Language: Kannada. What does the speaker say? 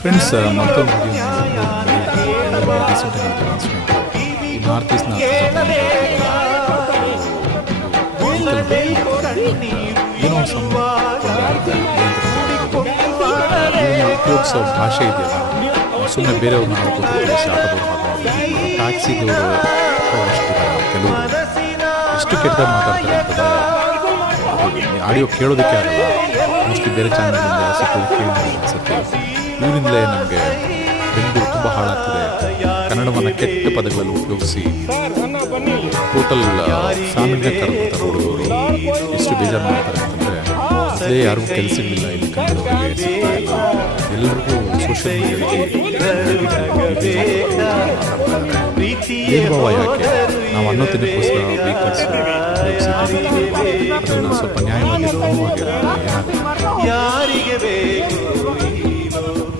ಫ್ರೆಂಡ್ಸ್ ಮತ್ತೊಂದು ರೀಸೆಂಟಾಗಿ ಇನ್ಸಿಡೆಂಟ್ ಈ ನಾರ್ತ್ ಈಸ್ಟ್ ಏನೋ ಉಪಯೋಗಿಸೋ ಭಾಷೆ ಇದೆಯಲ್ಲ, ಸುಮ್ಮನೆ ಬೇರೆಯವ್ರನ್ನ ಆಡ್ಕೋತಾರೆ, ಶಾಪದವ್ರು ಹಾಕೊಂಡು ಟ್ಯಾಕ್ಸಿದವರು ಅಷ್ಟು ಕೆಲವರು ಎಷ್ಟು ಕೆಟ್ಟದಾಗ ಮಾತಾಡ್ತಾರೆ ಅಂತಂದರೆ ಆಡಿಯೋ ಕೇಳೋದಕ್ಕೆ ಆಗಲ್ಲ. ಮೋಸ್ಟ್ಲಿ ಬೇರೆ ಚಾನಲ್ನಿಂದ ಸಿಕ್ಕೋದು ಕೇಳಿ ಅನಿಸುತ್ತೆ. ಇವರಿಂದಲೇ ನಮಗೆ ಬೆಂಗಳೂರು ತುಂಬ ಹಾಳಾಗ್ತದೆ. ಕನ್ನಡವನ್ನು ಕೆಟ್ಟ ಪದಗಳಲ್ಲಿ ಉಪಯೋಗಿಸಿ ಟೋಟಲ್ ಫ್ಯಾಮಿಲಿಗೆ ಕರ್ಕೊತಾರೆ ಹುಡುಗರು. ಎಷ್ಟು ಬೇಜಾರು ಮಾಡ್ತಾರೆ ಅಂತಂದರೆ ಅದೇ ಯಾರಿಗೂ ಕೆಲಸಗಳಿಲ್ಲ ಇಲ್ಲಿ ಕನ್ನಡದವರಿಗೆ ಸಿಗ್ತಾ ಇಲ್ಲ. ಎಲ್ಲರಿಗೂ ಸೋಷಿಯಲ್ ಮೀಡಿಯಾದಲ್ಲಿ ಭೇದಭಾವ ಯಾಕೆ ನಾವು ಅನ್ನೋ ತಿನ್ನಕ್ಕೋಸ್ಕರ ವೆಹಿಕಲ್ಸ್ ಅದನ್ನು ಸ್ವಲ್ಪ ನ್ಯಾಯವಾಗಿ ಏನಾಗ್ತದೆ.